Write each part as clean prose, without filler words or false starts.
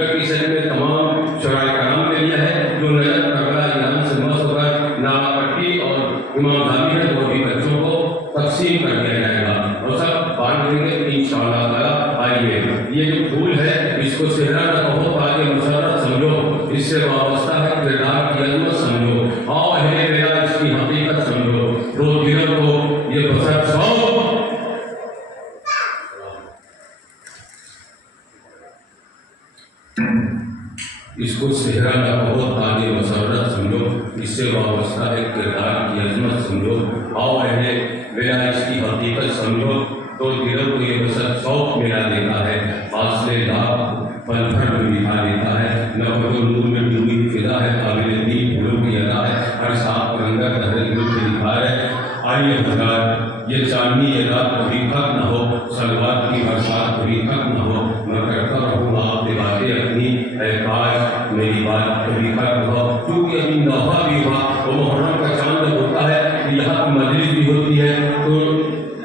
لشکر کی شکل میں تمام شعراء کرام کے لیے ہے، جو نجف کربلا ایران سے مصر ہو کر ناپٹی اور امام زاوی ہے، وہ بھی بچوں کو تقسیم کر دیا جائے گا اور سب بانٹ دیں گے انشاءاللہ تعالیٰ۔ آئیے یہ جو پھول ہے اس کو صحرا نہ کہو تاکہ مسرت سمجھو، اس سے وابستہ ہے کردار کی عظمت سمجھو، آؤ اہل بیدا اس کی حقیقت سمجھو، رو دلوں کو یہ بسر شوق اس کو صحرا نہ کہو تاکہ مسرت سمجھو، اس سے وابستہ ہے کردار کی عظمت سمجھو، آؤ اہل بیدا اس کی حقیقت سمجھو، تو دلوں کو یہ بسر شوق ملا دیتا ہے، فاصلے لاکھ پل بھر میں دکھا دیتا ہے، نور نور میں ڈوبی فضا ہے، قابل دین پھولوں کی ادا ہے، ہر صاحب کرنگر دہل گل کی دکھا ہے۔ آئیے حضرات یہ چاندنی یہ رات کبھی تھک نہ ہو، سلوات کی برسات کبھی تھک نہ ہو، میں کرتا رہوں آپ سے باتیں اپنی، اے کاش میری بات کبھی تھک نہ ہو، کیونکہ ابھی نوحہ بھی ہوا، وہ محرم کا چاند ہوتا ہے، یہاں کی مجلس بھی ہوتی ہے تو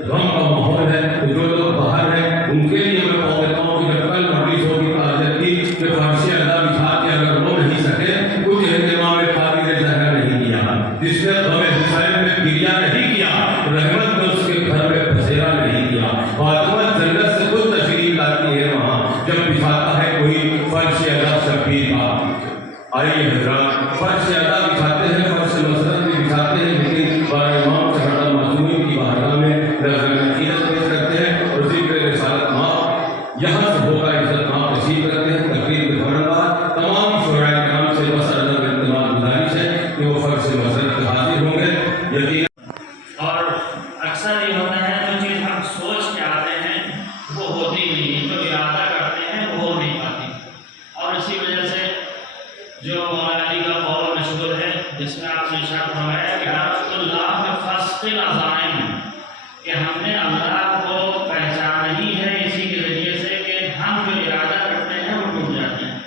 غم کا ماحول ہے، تو جو لوگ باہر ہیں ان کے لیے میں کہتا ہوں کہ جب کل مجلس ہوگی تعزیت کی کہ فرش ادا بچھا کے اگر رو نہیں سکے، کچھ اہتمام خاطر زہرا نہیں کیا، جس نے غم حسین میں گریا نہیں کیا، رحمت نے اس کے گھر میں پسیرا نہیں کیا، فاطمہ جنت سے خود تشریف لاتی ہے وہاں جب بچھاتا ہے کوئی فرش ادا شبیر کا۔ آئیے حضرات فرش ادا بچھاتے ہیں، فرش مسرت بھی بچھاتے ہیں، لیکن بار امام چہرہ معصومین کی بارگاہ میں نظر عقیدت پیش کرتے ہیں اور ذکر رسالت ماں یہاں سے ہوگا، عزت ماں تشریف کرتے ہیں۔ تقریب کے فوراً بعد تمام شعراء کرام سے بس ادب اہتمام گزارش ہے کہ وہ فرش مسرت پہ حاضر ہوں گے۔ یقین اور اکثر یہ ہوتا ہے جو چیز ہم سوچ کے آتے ہیں وہ ہوتی نہیں، جو ارادہ کرتے ہیں وہ ہو نہیں پاتی، اور اسی وجہ سے جو مولانا علی کا قول مشہور ہے جس میں آپ نے ارشاد فرمایا کہ عرفت اللہ میں فصل عزائم، کہ ہم نے اللہ کو پہچانا ہی ہے اسی کے ذریعے سے کہ ہم جو ارادہ کرتے ہیں وہ ٹوٹ جاتے ہیں،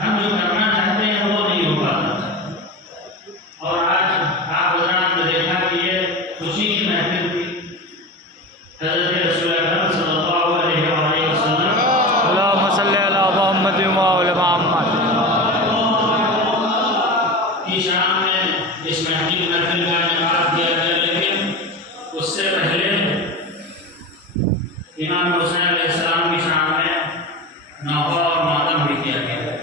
ہم جو کرنا چاہتے ہیں وہ نہیں ہو پاتا۔ اور آج آپ حضرات نے دیکھا کہ یہ خوشی کی محفل تھی، حضرت رسول اکرم صلی اللہ علیہ وآلہ وسلم اللہم صلی علی محمد و علی محمد کی شان میں اس محفل کا انعقاد کیا گیا، لیکن اس سے پہلے امام حسین علیہ السلام کی شان میں نوحہ اور ماتم بھی کیا گیا،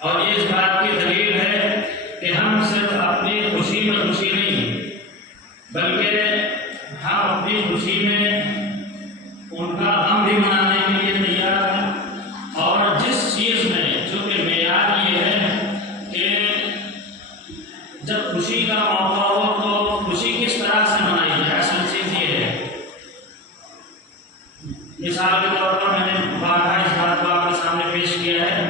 اور یہ اس بات کی دلیل ہے کہ ہم صرف اپنی خوشی میں خوشی نہیں بلکہ ہم اپنی خوشی میں ان کا غم بھی منانے کے لیے تیار ہیں، اور جس چیز میں چونکہ معیار یہ ہے کہ جب خوشی کا موقع ہو تو خوشی کس طرح سے منائی جائے، اصل چیز یہ ہے۔ مثال کے طور پر میں نے بارہا اس بات کو آپ کے سامنے پیش کیا ہے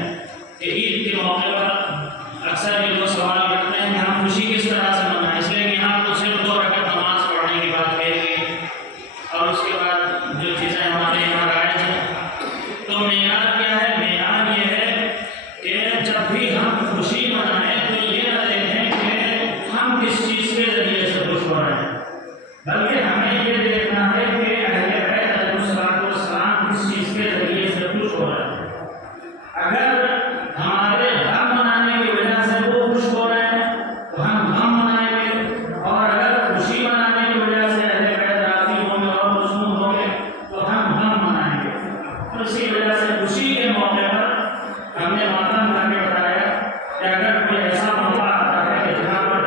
کہ عید کے موقع پر اکثر یہ لوگ سوال کرتے ہیں کہ ہم خوشی کس طرح سے منائیں، اس لیے کہ یہاں تو صرف 2 رکعت نماز پڑھنے کی بات کہی گئی اور اس کے بعد جو چیزیں ہمارے یہاں رائج ہیں، تو معیار کیا ہے؟ معیار یہ ہے کہ جب بھی ہم خوشی منائیں تو یہ نہ دیکھیں کہ ہم کس چیز کے ذریعے سے خوش ہو رہے ہیں، بلکہ ہمیں یہ دیکھنا ہے کہ اہل بیت علیہ السلام کس چیز کے ذریعے سے خوش ہو رہے ہیں۔ اگر ہمارے غم منانے کی وجہ سے وہ خوش ہو رہے ہیں تو ہم غم منائیں گے، اور اگر خوشی منانے کی وجہ سے اہل بیت راضی ہوں گے اور خوشنود ہوں گے تو ہم غم منائیں گے۔ اور اسی وجہ سے خوشی کے موقع پر ہم نے ماتم کر کے بتایا کہ اگر کوئی ایسا موقع آتا ہے کہ جہاں پر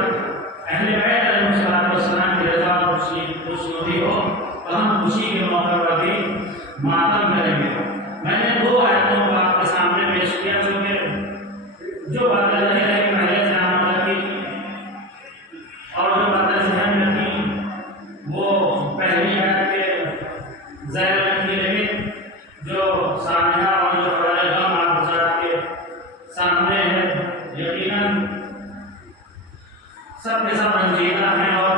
اہل بیت علیہ السلام کی رضا اور خوشنودی ہو تو ہم خوشی کے موقع پر بھی ماتم کریں گے۔ میں نے 2 آیتوں کو آپ کے سامنے پیش کیا جو باتیں ظاہر ہے کہ پہلے سے آمادہ کی، اور جو باتیں ذہن میں تھیں وہ پہلی آیت کے ذیل میں تھی، لیکن جو سامعہ اور جو بڑے غم آپ حضرات کے سامنے ہے یقیناً سب کے سب رنجیدہ ہیں، اور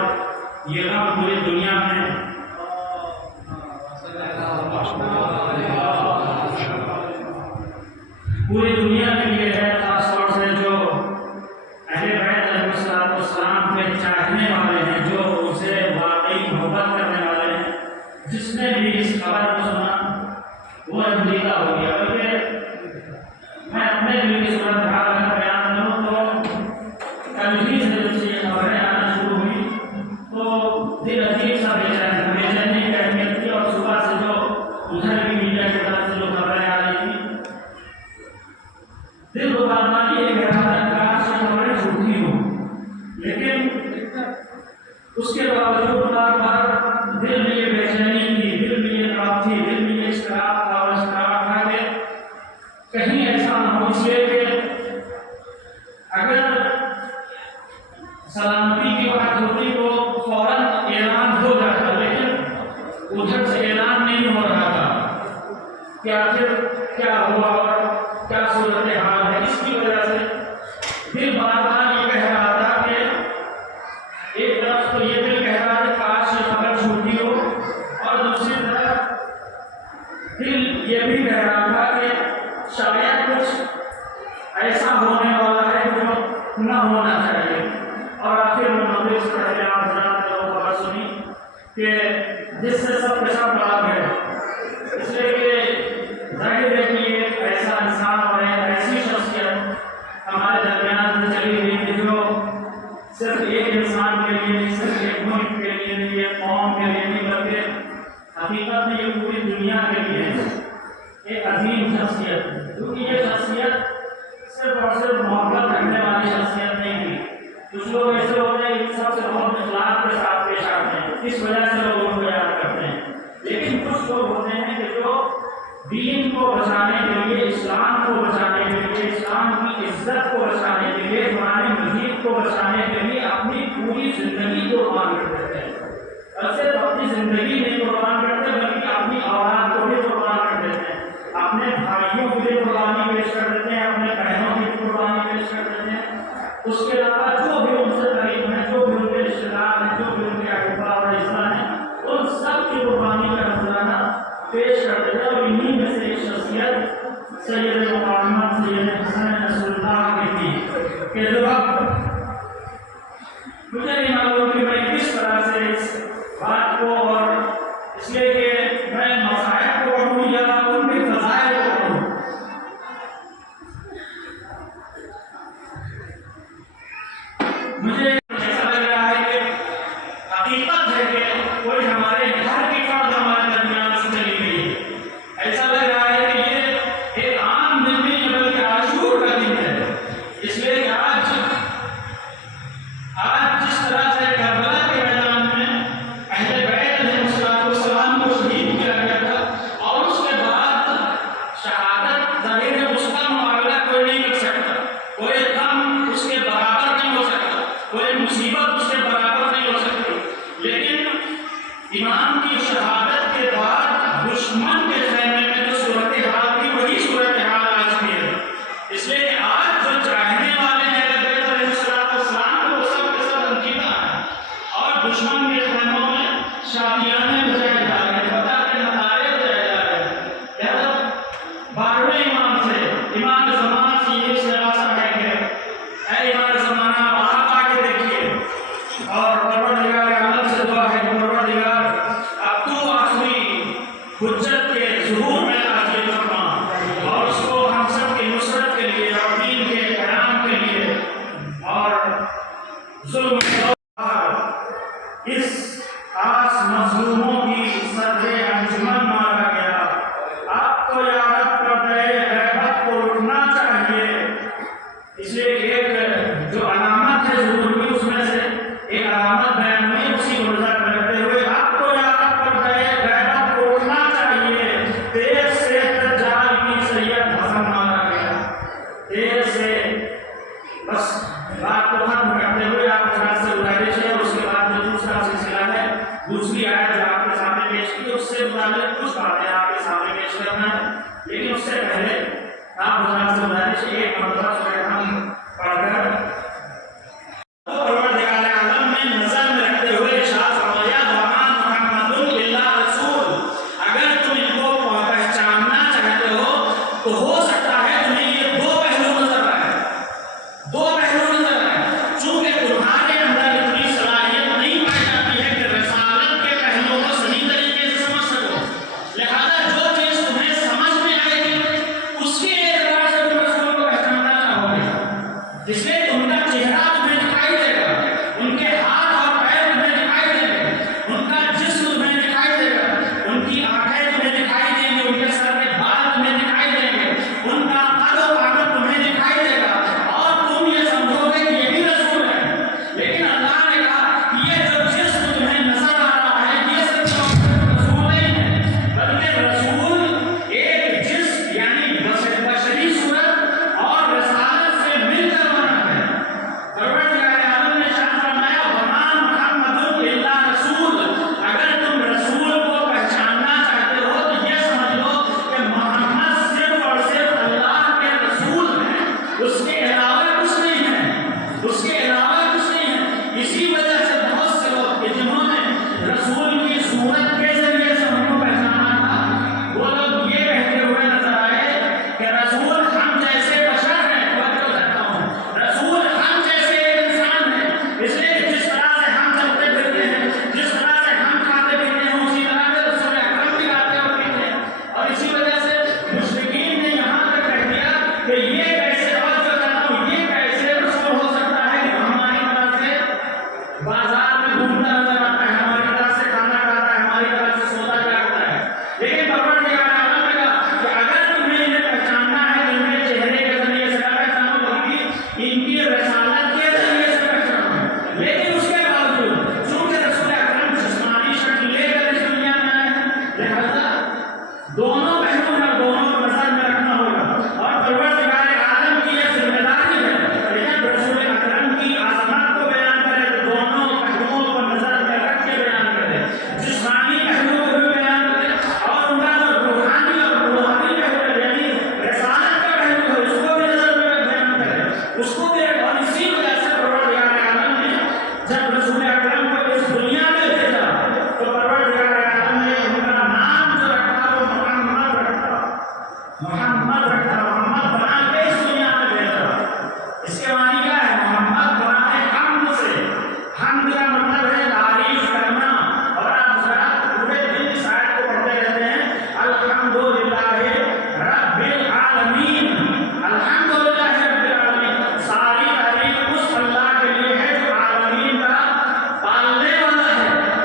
یہ غم پوری دنیا میں پوری دنیا کے لیے ہے، خاص طور سے جو اہل بیت علیہ السلام کے چاہنے والے ہیں، جو اسے واقعی محبت کرنے والے ہیں۔ جس نے بھی اس خبر کو سنا اس کے باوجود بار بار دل میں یہ بے چینی تھی، دل میں یہ تڑپ تھی، دل میں یہ اضطراب تھا اور اضطراب تھا کہ کہیں ایسا نہ ہو، اس لیے کہ اگر سلامتی کی بات ہوتی تو فوراً اعلان ہو جاتا، لیکن ادھر سے اعلان نہیں ہو رہا تھا کہ آخر کیا ہوا اور کیا صورتحال ہے۔ اس کی وجہ سے دل بار بار یہ کہہ رہا تھا کہ ایک طرف تو یہ دل کہہ رہا تھا کاش یہ خبر جھوٹی ہو، اور دوسری طرف دل یہ بھی کہہ رہا تھا کہ شاید کچھ ایسا ہونے والا ہے جو نہ ہونا چاہیے۔ اور آخر میں مغرب سے پہلے آپ حضرات نے وہ خبر سنی کہ جس سے سب کے سب بھاگ گئے، اس لیے کہ ظاہر ہے کہ یہ ایسا انسان اور ایسی شخصیت ہمارے درمیان سے چلی گئی کہ جو صرف ایک انسان کے لیے نہیں، صرف ایک ملک کے لیے نہیں، ایک قوم کے لیے نہیں، بلکہ حقیقت میں یہ پوری دنیا کے لیے ایک عظیم شخصیت، کیونکہ یہ شخصیت صرف اور صرف محبت رکھنے والی شخصیت نہیں تھی۔ کچھ لوگ ایسے ہوتے ہیں کہ سب سے بہت اخلاق کے ساتھ پیش آتے ہیں، اس وجہ سے لوگ ان کو یاد کرتے ہیں، لیکن کچھ لوگ ہوتے ہیں کہ جو دین کو بچانے کے لیے، اسلام کو بچانے کے لیے، اسلام کی عزت کو بچانے کے لیے، قرآن مجید کو بچانے کے لیے اپنی پوری زندگی قربان کر دیتے ہیں، اور صرف اپنی زندگی نہیں قربان کرتے بلکہ اپنی اولاد کو بھی قربان کر دیتے ہیں، اپنے بھائیوں کے لیے قربانی پیش کر دیتے ہیں، اپنے بہنوں کی قربانی پیش کر دیتے ہیں، اس کے علاوہ جو بھی ان سے قریب ہیں، جو بھی ان کے رشتے دار ہیں، جو بھی ان کے احباب اور احسان ہیں، ان سب کی قربانی کا نذرانہ پیش کر دیتے ہیں۔ اور انہی میں سے ایک شخصیت سید محمد سید حسین رسول اللہ کی تھی کہ جو مجھے نہیں معلوم کہ میں کس طرح سے اس بات کو، اور اس لیے کہ میں مصائب کو پڑھوں یا ان کے فضائل کو پڑھوں، مجھے ایسا لگ رہا ہے کہ حقیقت ہے کہ کوئی ہمارے گھر کی فرد ہمارے درمیان سے چلی گئی ہے۔ ایسا لگ رہا ہے کہ یہ ایک عام دن نہیں ہے بلکہ عاشور کا دن ہے، اس لیے کہ آج جس طرح سے کربلا کے میدان میں اہل بیت علیہ السلام کو شہید کیا گیا تھا، اور اس کے بعد شہادت ظاہر ہے اس کا مقابلہ کوئی نہیں کر سکتا، کوئی غم اس کے برابر نہیں ہو سکتا، کوئی مصیبت اس کے برابر نہیں ہو سکتی، لیکن امام کی شہادت کے بعد دشمن کے خیمے میں جو صورتحال تھی وہی صورتحال آج بھی ہے۔ اس لیے کہ آج جو چاہنے والے ہیں اہل بیت علیہ السلام کو وہ سب کے سب رنجیدہ ہیں، اور دشمن کے خیموں میں شادیانے بجائے جا رہے ہیں، پتہ کے نتائج بجائے جا رہے ہیں۔ لہذا 12ویں امام سے، امام زمانہ سے یہ استغاثہ ہے کہ اے امام زمانہ آپ آ کے دیکھیے، اور پروردگار عالم سے دعا ہے کہ پروردگار اب تو آخری حجت کے ظہور میں عاجز فرما، اور اس کو ہم سب کی نصرت کے لیے اور دین کے قیام کے لیے اور ظلم اس آس مظلوموں کی صدر انجمن مارا گیا، آپ کو یا رب پردے غیبت کو اٹھنا چاہیے۔ اس لیے ایک جو علامت ہے ظہور کی، اس میں سے ایک علامت بیان میں اسی کو نظر میں رکھتے ہوئے آپ کو یا رب پردے غیبت کو اٹھنا چاہیے، دیر سے دجال کی سید حسن مارا گیا، دیر سے۔ بس بات کو ختم کرتے ہوئے آپ حضرات سے گزارش ہے، اور اس کے بعد جو دوسرا سلسلہ ہے، دوسری آیت جو آپ کے سامنے پیش کی، اس سے متعلق کچھ باتیں آپ کے سامنے پیش کرنا ہے، لیکن اس سے پہلے آپ حضرات سے گزارش ہے ایک مرتبہ سورہ ہم پڑھ کر پروردگار عالم میں نظر میں رکھتے ہوئے ارشاد فرمایا وَمَا مُحَمَّدٌ إِلَّا رَسُولٌ، اگر تم ان کو پہچاننا چاہتے ہو تو ہو سکتا ہے تمہیں یہ دو پہلو نظر آئے، دو پہلو نظر آئے، چونکہ تمہارے اندر اتنی صلاحیت نہیں پائی جاتی ہے کہ رسالت کے پہلوؤں کو صحیح طریقے سے سمجھ سکو، لہذا جو چیز تمہیں سمجھ میں آئے گی اس کے اعتبار سے تم رسول کو پہچاننا چاہو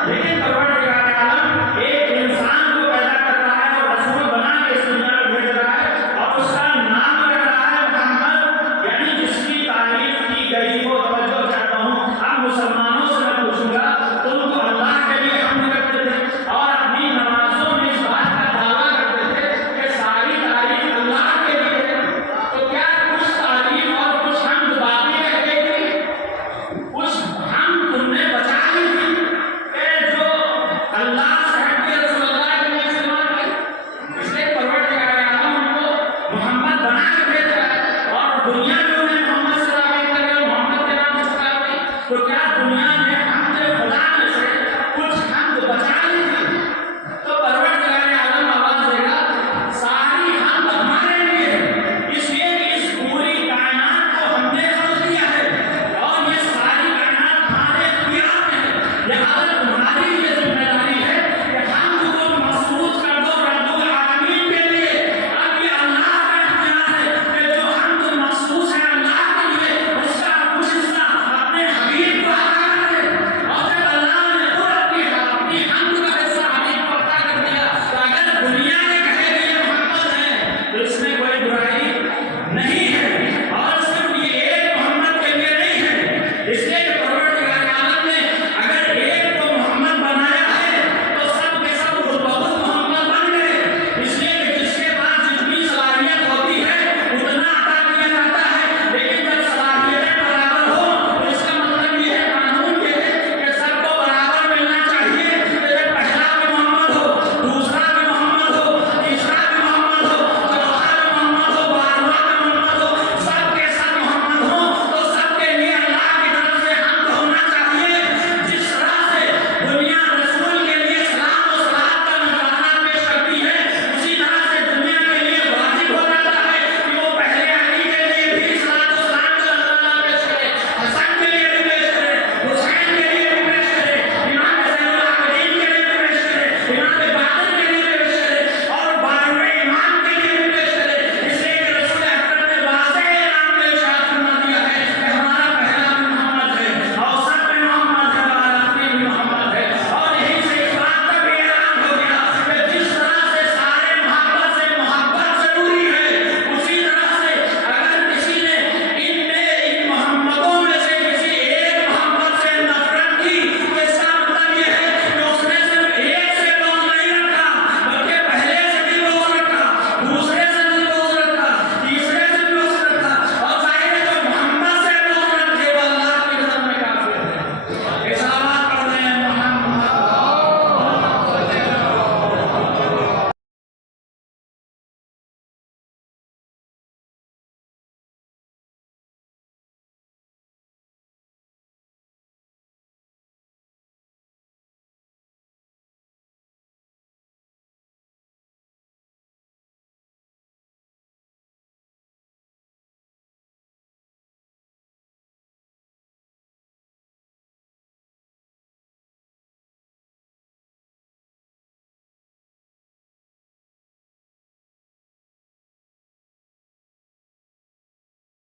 لیکن پروردگار عالم ایک انسان